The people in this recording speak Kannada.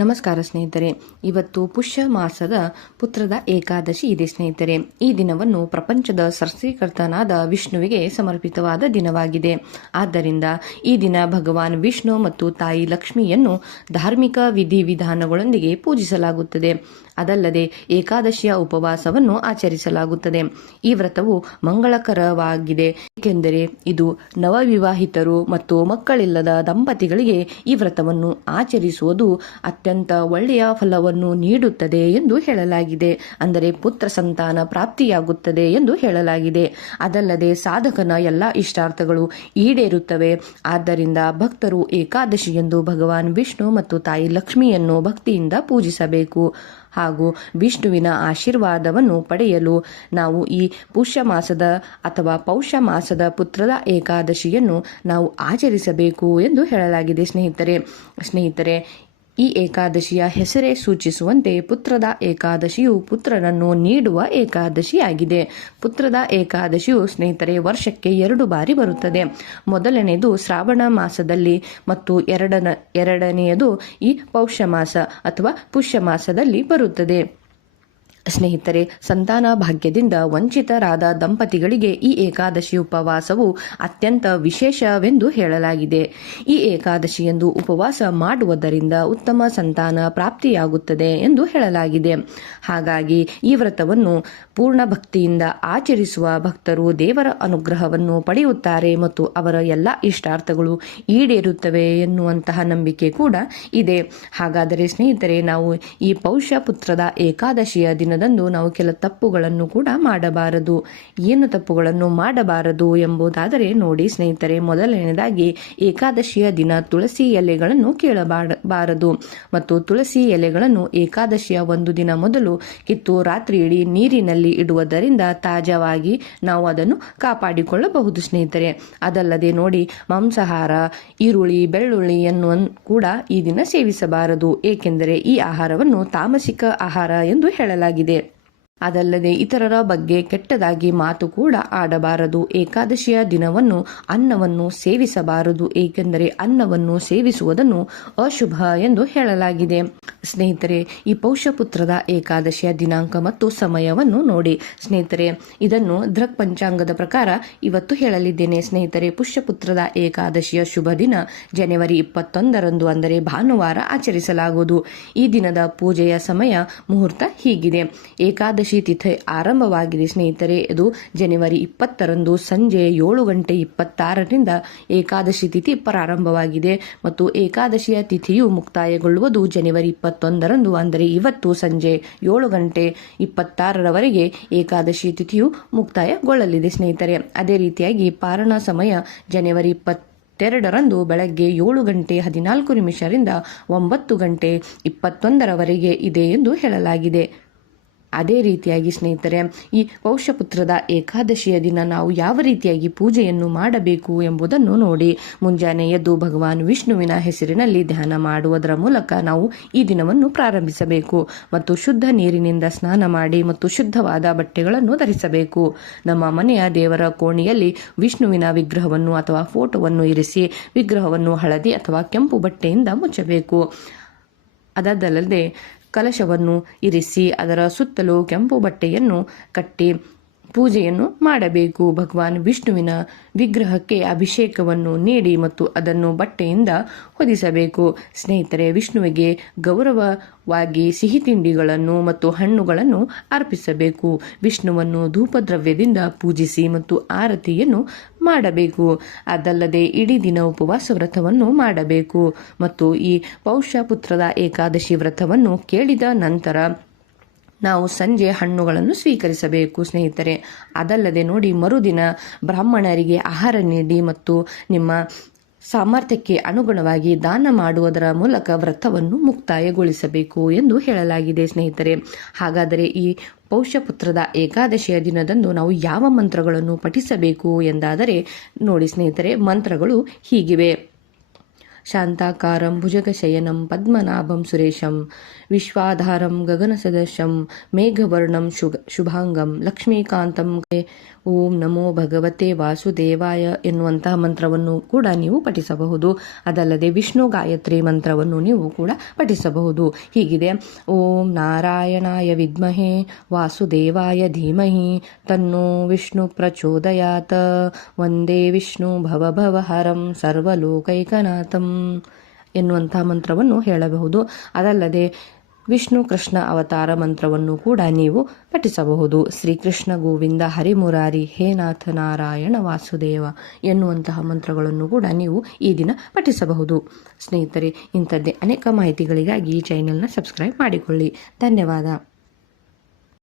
ನಮಸ್ಕಾರ ಸ್ನೇಹಿತರೆ. ಇವತ್ತು ಪುಷ್ಯ ಮಾಸದ ಪುತ್ರದ ಏಕಾದಶಿ ಇದೆ ಸ್ನೇಹಿತರೆ. ಈ ದಿನವನ್ನು ಪ್ರಪಂಚದ ಸೃಷ್ಟಿಕರ್ತನಾದ ವಿಷ್ಣುವಿಗೆ ಸಮರ್ಪಿತವಾದ ದಿನವಾಗಿದೆ. ಆದ್ದರಿಂದ ಈ ದಿನ ಭಗವಾನ್ ವಿಷ್ಣು ಮತ್ತು ತಾಯಿ ಲಕ್ಷ್ಮಿಯನ್ನು ಧಾರ್ಮಿಕ ವಿಧಿವಿಧಾನಗಳೊಂದಿಗೆ ಪೂಜಿಸಲಾಗುತ್ತದೆ. ಅದಲ್ಲದೆ ಏಕಾದಶಿಯ ಉಪವಾಸವನ್ನು ಆಚರಿಸಲಾಗುತ್ತದೆ. ಈ ವ್ರತವು ಮಂಗಳಕರವಾಗಿದೆ, ಏಕೆಂದರೆ ಇದು ನವವಿವಾಹಿತರು ಮತ್ತು ಮಕ್ಕಳಿಲ್ಲದ ದಂಪತಿಗಳಿಗೆ ಈ ವ್ರತವನ್ನು ಆಚರಿಸುವುದು ಅತ್ಯಂತ ಒಳ್ಳೆಯ ಫಲವನ್ನು ನೀಡುತ್ತದೆ ಎಂದು ಹೇಳಲಾಗಿದೆ. ಅಂದರೆ ಪುತ್ರ ಸಂತಾನ ಪ್ರಾಪ್ತಿಯಾಗುತ್ತದೆ ಎಂದು ಹೇಳಲಾಗಿದೆ. ಅದಲ್ಲದೆ ಸಾಧಕನ ಎಲ್ಲ ಇಷ್ಟಾರ್ಥಗಳು ಈಡೇರುತ್ತವೆ. ಆದ್ದರಿಂದ ಭಕ್ತರು ಏಕಾದಶಿ ಎಂದು ಭಗವಾನ್ ವಿಷ್ಣು ಮತ್ತು ತಾಯಿ ಲಕ್ಷ್ಮಿಯನ್ನು ಭಕ್ತಿಯಿಂದ ಪೂಜಿಸಬೇಕು. ಹಾಗೂ ವಿಷ್ಣುವಿನ ಆಶೀರ್ವಾದವನ್ನು ಪಡೆಯಲು ನಾವು ಈ ಪುಷ್ಯ ಮಾಸದ ಅಥವಾ ಪೌಷ ಮಾಸದ ಪುತ್ರದ ಏಕಾದಶಿಯನ್ನು ನಾವು ಆಚರಿಸಬೇಕು ಎಂದು ಹೇಳಲಾಗಿದೆ. ಸ್ನೇಹಿತರೆ, ಈ ಏಕಾದಶಿಯ ಹೆಸರೇ ಸೂಚಿಸುವಂತೆ ಪುತ್ರದ ಏಕಾದಶಿಯು ಪುತ್ರನನ್ನು ನೀಡುವ ಏಕಾದಶಿಯಾಗಿದೆ. ಪುತ್ರದ ಏಕಾದಶಿಯು ಸ್ನೇಹಿತರೆ ವರ್ಷಕ್ಕೆ 2 ಬಾರಿ ಬರುತ್ತದೆ. ಮೊದಲನೆಯದು ಶ್ರಾವಣ ಮಾಸದಲ್ಲಿ ಮತ್ತು ಎರಡನೆಯದು ಈ ಪೌಷ ಮಾಸ ಅಥವಾ ಪುಷ್ಯ ಮಾಸದಲ್ಲಿ ಬರುತ್ತದೆ. ಸ್ನೇಹಿತರೆ, ಸಂತಾನ ಭಾಗ್ಯದಿಂದ ವಂಚಿತರಾದ ದಂಪತಿಗಳಿಗೆ ಈ ಏಕಾದಶಿ ಉಪವಾಸವು ಅತ್ಯಂತ ವಿಶೇಷವೆಂದು ಹೇಳಲಾಗಿದೆ. ಈ ಏಕಾದಶಿಯಂದು ಉಪವಾಸ ಮಾಡುವುದರಿಂದ ಉತ್ತಮ ಸಂತಾನ ಪ್ರಾಪ್ತಿಯಾಗುತ್ತದೆ ಎಂದು ಹೇಳಲಾಗಿದೆ. ಹಾಗಾಗಿ ಈ ವ್ರತವನ್ನು ಪೂರ್ಣ ಭಕ್ತಿಯಿಂದ ಆಚರಿಸುವ ಭಕ್ತರು ದೇವರ ಅನುಗ್ರಹವನ್ನು ಪಡೆಯುತ್ತಾರೆ ಮತ್ತು ಅವರ ಎಲ್ಲ ಇಷ್ಟಾರ್ಥಗಳು ಈಡೇರುತ್ತವೆ ಎನ್ನುವಂತಹ ನಂಬಿಕೆ ಕೂಡ ಇದೆ. ಹಾಗಾದರೆ ಸ್ನೇಹಿತರೆ, ನಾವು ಈ ಪೌಷ ಪುತ್ರದ ಏಕಾದಶಿಯ ದಿನದಂದು ನಾವು ಕೆಲ ತಪ್ಪುಗಳನ್ನು ಕೂಡ ಮಾಡಬಾರದು. ಏನು ತಪ್ಪುಗಳನ್ನು ಮಾಡಬಾರದು ಎಂಬುದಾದರೆ ನೋಡಿ ಸ್ನೇಹಿತರೆ, ಮೊದಲನೆಯದಾಗಿ ಏಕಾದಶಿಯ ದಿನ ತುಳಸಿ ಎಲೆಗಳನ್ನು ಕೀಳಬಾರದು ಮತ್ತು ತುಳಸಿ ಎಲೆಗಳನ್ನು ಏಕಾದಶಿಯ 1 ದಿನ ಮೊದಲು ಕಿತ್ತು ರಾತ್ರಿ ಇಡೀ ನೀರಿನಲ್ಲಿ ಇಡುವುದರಿಂದ ತಾಜಾವಾಗಿ ನಾವು ಅದನ್ನು ಕಾಪಾಡಿಕೊಳ್ಳಬಹುದು ಸ್ನೇಹಿತರೆ. ಅದಲ್ಲದೆ ನೋಡಿ, ಮಾಂಸಾಹಾರ, ಈರುಳ್ಳಿ, ಬೆಳ್ಳುಳ್ಳಿಯನ್ನು ಕೂಡ ಈ ದಿನ ಸೇವಿಸಬಾರದು, ಏಕೆಂದರೆ ಈ ಆಹಾರವನ್ನು ತಾಮಸಿಕ ಆಹಾರ ಎಂದು ಹೇಳಲಾಗಿದೆ. ಅದಲ್ಲದೆ ಇತರರ ಬಗ್ಗೆ ಕೆಟ್ಟದಾಗಿ ಮಾತು ಕೂಡ ಆಡಬಾರದು. ಏಕಾದಶಿಯ ದಿನವನ್ನು ಅನ್ನವನ್ನು ಸೇವಿಸಬಾರದು, ಏಕೆಂದರೆ ಅನ್ನವನ್ನು ಸೇವಿಸುವುದನ್ನು ಅಶುಭ ಎಂದು ಹೇಳಲಾಗಿದೆ. ಸ್ನೇಹಿತರೆ, ಈ ಪೌಷಪುತ್ರದ ಏಕಾದಶಿಯ ದಿನಾಂಕ ಮತ್ತು ಸಮಯವನ್ನು ನೋಡಿ ಸ್ನೇಹಿತರೆ. ಇದನ್ನು ದೃಕ್ ಪಂಚಾಂಗದ ಪ್ರಕಾರ ಇವತ್ತು ಹೇಳಲಿದ್ದೇನೆ ಸ್ನೇಹಿತರೆ. ಪುಷ್ಯಪುತ್ರದ ಏಕಾದಶಿಯ ಶುಭ ದಿನ ಜನವರಿ 21ರಂದು, ಅಂದರೆ ಭಾನುವಾರ ಆಚರಿಸಲಾಗುವುದು. ಈ ದಿನದ ಪೂಜೆಯ ಸಮಯ ಮುಹೂರ್ತ ಹೀಗಿದೆ. ಏಕಾದಶಿ ತಿಥಿ ಆರಂಭವಾಗಿದೆ ಸ್ನೇಹಿತರೆ. ಇದು ಜನವರಿ 20ರಂದು ಸಂಜೆ 7:26 ಏಕಾದಶಿ ತಿಥಿ ಪ್ರಾರಂಭವಾಗಿದೆ ಮತ್ತು ಏಕಾದಶಿಯ ತಿಥಿಯು ಮುಕ್ತಾಯಗೊಳ್ಳುವುದು ಜನವರಿ 21ರಂದು, ಅಂದರೆ ಇವತ್ತು ಸಂಜೆ 7:26 ಏಕಾದಶಿ ತಿಥಿಯು ಮುಕ್ತಾಯಗೊಳ್ಳಲಿದೆ ಸ್ನೇಹಿತರೆ. ಅದೇ ರೀತಿಯಾಗಿ ಪಾರಣ ಸಮಯ ಜನವರಿ 22ರಂದು ಬೆಳಗ್ಗೆ 7:14 9:21 ಇದೆ ಎಂದು ಹೇಳಲಾಗಿದೆ. ಅದೇ ರೀತಿಯಾಗಿ ಸ್ನೇಹಿತರೆ, ಈ ಪೌಷಪುತ್ರದ ಏಕಾದಶಿಯ ದಿನ ನಾವು ಯಾವ ರೀತಿಯಾಗಿ ಪೂಜೆಯನ್ನು ಮಾಡಬೇಕು ಎಂಬುದನ್ನು ನೋಡಿ. ಮುಂಜಾನೆ ಎದ್ದು ಭಗವಾನ್ ವಿಷ್ಣುವಿನ ಹೆಸರಿನಲ್ಲಿ ಧ್ಯಾನ ಮಾಡುವುದರ ಮೂಲಕ ನಾವು ಈ ದಿನವನ್ನು ಪ್ರಾರಂಭಿಸಬೇಕು ಮತ್ತು ಶುದ್ಧ ನೀರಿನಿಂದ ಸ್ನಾನ ಮಾಡಿ ಮತ್ತು ಶುದ್ಧವಾದ ಬಟ್ಟೆಗಳನ್ನು ಧರಿಸಬೇಕು. ನಮ್ಮ ಮನೆಯ ದೇವರ ಕೋಣೆಯಲ್ಲಿ ವಿಷ್ಣುವಿನ ವಿಗ್ರಹವನ್ನು ಅಥವಾ ಫೋಟೋವನ್ನು ಇರಿಸಿ ವಿಗ್ರಹವನ್ನು ಹಳದಿ ಅಥವಾ ಕೆಂಪು ಬಟ್ಟೆಯಿಂದ ಮುಚ್ಚಬೇಕು. ಅದಲ್ಲದೆ ಕಲಶವನ್ನು ಇರಿಸಿ ಅದರ ಸುತ್ತಲೂ ಕೆಂಪು ಬಟ್ಟೆಯನ್ನು ಕಟ್ಟಿ ಪೂಜೆಯನ್ನು ಮಾಡಬೇಕು. ಭಗವಾನ್ ವಿಷ್ಣುವಿನ ವಿಗ್ರಹಕ್ಕೆ ಅಭಿಷೇಕವನ್ನು ನೀಡಿ ಮತ್ತು ಅದನ್ನು ಬಟ್ಟೆಯಿಂದ ಹೊದಿಸಬೇಕು. ಸ್ನೇಹಿತರೆ, ವಿಷ್ಣುವಿಗೆ ಗೌರವವಾಗಿ ಸಿಹಿ ತಿಂಡಿಗಳನ್ನು ಮತ್ತು ಹಣ್ಣುಗಳನ್ನು ಅರ್ಪಿಸಬೇಕು. ವಿಷ್ಣುವನ್ನು ಧೂಪದ್ರವ್ಯದಿಂದ ಪೂಜಿಸಿ ಮತ್ತು ಆರತಿಯನ್ನು ಮಾಡಬೇಕು. ಅದಲ್ಲದೆ ಇಡೀ ದಿನ ಉಪವಾಸ ವ್ರತವನ್ನು ಮಾಡಬೇಕು ಮತ್ತು ಈ ಪೌಷಪುತ್ರದ ಏಕಾದಶಿ ವ್ರತವನ್ನು ಕೇಳಿದ ನಂತರ ನಾವು ಸಂಜೆ ಹಣ್ಣುಗಳನ್ನು ಸ್ವೀಕರಿಸಬೇಕು ಸ್ನೇಹಿತರೆ. ಅದಲ್ಲದೆ ನೋಡಿ, ಮರುದಿನ ಬ್ರಾಹ್ಮಣರಿಗೆ ಆಹಾರ ನೀಡಿ ಮತ್ತು ನಿಮ್ಮ ಸಾಮರ್ಥ್ಯಕ್ಕೆ ಅನುಗುಣವಾಗಿ ದಾನ ಮಾಡುವುದರ ಮೂಲಕ ವ್ರತವನ್ನು ಮುಕ್ತಾಯಗೊಳಿಸಬೇಕು ಎಂದು ಹೇಳಲಾಗಿದೆ ಸ್ನೇಹಿತರೆ. ಹಾಗಾದರೆ ಈ ಪೌಷಪುತ್ರದ ಏಕಾದಶಿಯ ದಿನದಂದು ನಾವು ಯಾವ ಮಂತ್ರಗಳನ್ನು ಪಠಿಸಬೇಕು ಎಂದಾದರೆ ನೋಡಿ ಸ್ನೇಹಿತರೆ, ಮಂತ್ರಗಳು ಹೀಗಿವೆ. ಶಾಂತಾಕಾರಂ ಭುಜಗಶಯನಂ ಪದ್ಮನಾಭಂ ಸುರೇಶಂ ವಿಶ್ವಾಧಾರಂ ಗಗನಸದೃಶಂ ಮೇಘವರ್ಣಂ ಶುಭಾಂಗಂ ಲಕ್ಷ್ಮೀಕಾಂತಂ ಓಂ ನಮೋ ಭಗವತೆ ವಾಸುದೇವಾಯ ಎನ್ನುವಂತಹ ಮಂತ್ರವನ್ನು ಕೂಡ ನೀವು ಪಠಿಸಬಹುದು. ಅದಲ್ಲದೆ ವಿಷ್ಣು ಗಾಯತ್ರಿ ಮಂತ್ರವನ್ನು ನೀವು ಕೂಡ ಪಠಿಸಬಹುದು. ಹೀಗಿದೆ: ಓಂ ನಾರಾಯಣಾಯ ವಿದ್ಮಹೆ ವಾಸುದೇವಾಯ ಧೀಮಹಿ ತನ್ನೋ ವಿಷ್ಣು ಪ್ರಚೋದಯಾತ್ ವಂದೇ ವಿಷ್ಣು ಭವಭವಹರಂ ಸರ್ವಲೋಕೈಕನಾಥಂ ಎನ್ನುವಂತಹ ಮಂತ್ರವನ್ನು ಹೇಳಬಹುದು. ಅದಲ್ಲದೆ ವಿಷ್ಣು ಕೃಷ್ಣ ಅವತಾರ ಮಂತ್ರವನ್ನು ಕೂಡ ನೀವು ಪಠಿಸಬಹುದು. ಶ್ರೀಕೃಷ್ಣ ಗೋವಿಂದ ಹರಿಮುರಾರಿ ಹೇ ನಾಥ ನಾರಾಯಣ ವಾಸುದೇವ ಎನ್ನುವಂತಹ ಮಂತ್ರಗಳನ್ನು ಕೂಡ ನೀವು ಈ ದಿನ ಪಠಿಸಬಹುದು. ಸ್ನೇಹಿತರೆ, ಇಂಥದ್ದೇ ಅನೇಕ ಮಾಹಿತಿಗಳಿಗಾಗಿ ಈ ಚಾನೆಲ್ನ ಸಬ್ಸ್ಕ್ರೈಬ್ ಮಾಡಿಕೊಳ್ಳಿ. ಧನ್ಯವಾದ.